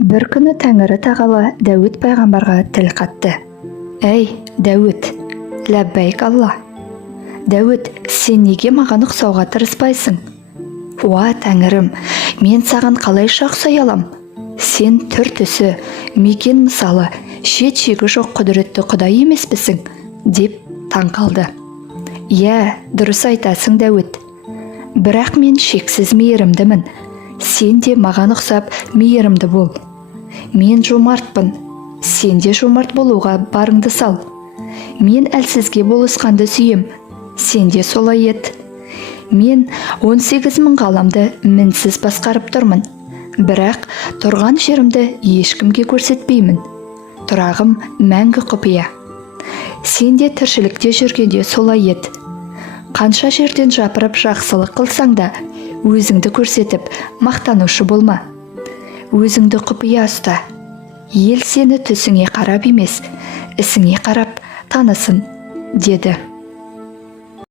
Бір күні Тәңірі тағала Дәуіт пайғамбарға тіл қатты. «Әй, Дәуіт, ләббәйк Алла. Дәуіт, сен неге маған ұқсауға тырыспайсың? Уа, Тәңірім, мен саған қалайша ұқсай алам? Сен түр-түсі, мекен мысалы, шет-шегі жоқ құдіретті Құдай емеспісің?» деп таң қалды. «Иә, дұрыс айтасың, Дәуіт. Бірақ мен шексіз мейірімдімін. Сен де маған ұқсап мейірімді бол. Мен жомартпын. Сен де жомарт болуға барыңды сал. Мен әлсізге болысқанды сүйем. Сен де солай ет. Мен 18 мың ғаламды мінсіз басқарып тұрмын. Бірақ тұрған жерімді ешкімге көрсетпеймін. Тұрағым мәңгі құпия. Сен де тіршілікте жүргенде солай ет. Қанша жерден жапырып жақсылық қылсаң да, өзіңді көрсетіп, мақтанушы болма. Өзіңді құпия ұста. Ел сені түсіңе қарап емес, ісіңе қарап танысын», деді.